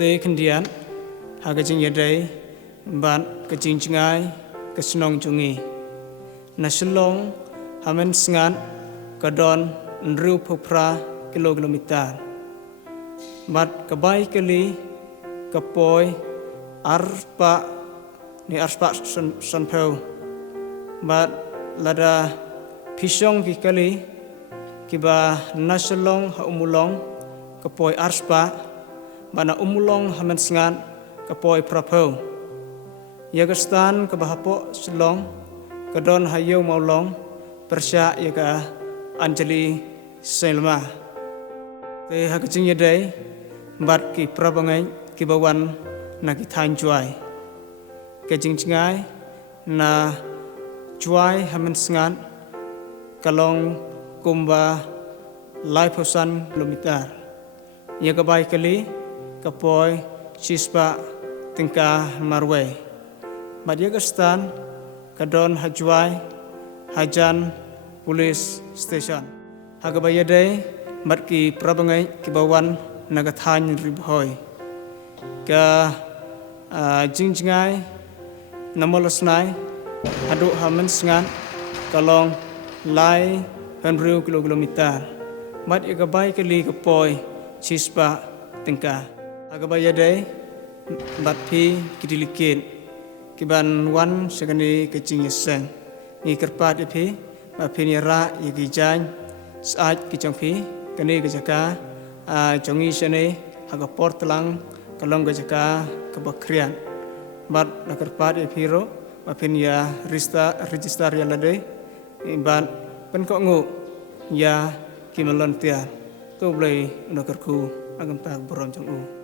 te kendian hagajing yadai ban kajing jingai kesenong jungi nasilong hamen sengan kadon nru phupra kilometer bat kabai kali kapoi arpa ni arpa sanpau bat lada pisong kikali kiba nasilong ha umulong kapoi arspa bana umulong hamen sengan kapoi prapau yagastan kabahapo selong kadon hayo maulong persya yaga Anjali Selma te hakajing yadai bat ki prabangai ki bawan na ki thain juai kajing jingai na juai hamen sengan kalong kumba lai phosan kilometer yaga bai kali kapoi chispa tingka marway Madyagastan kadon hajuai hajan police station hagabayadai matki prabangai kibawan nagathan ribhoi ka jingjingai namolasnai hadu hamen sengan kalong lai henriu kilometer mat igabai kali kapoi chispa tingka hagabayadai batpi kidilikin kiban wan segani kecing yeseng ni kerpat ipi bapini ra yagi jan saat kicang pi kani kejaka jongi sene haga portlang kalong kejaka kebakrian bat na kerpat ipi ro bapini ya register ya lade iban pen kok ngu ya kimelon tia tu boleh nak kerku agam tak beroncong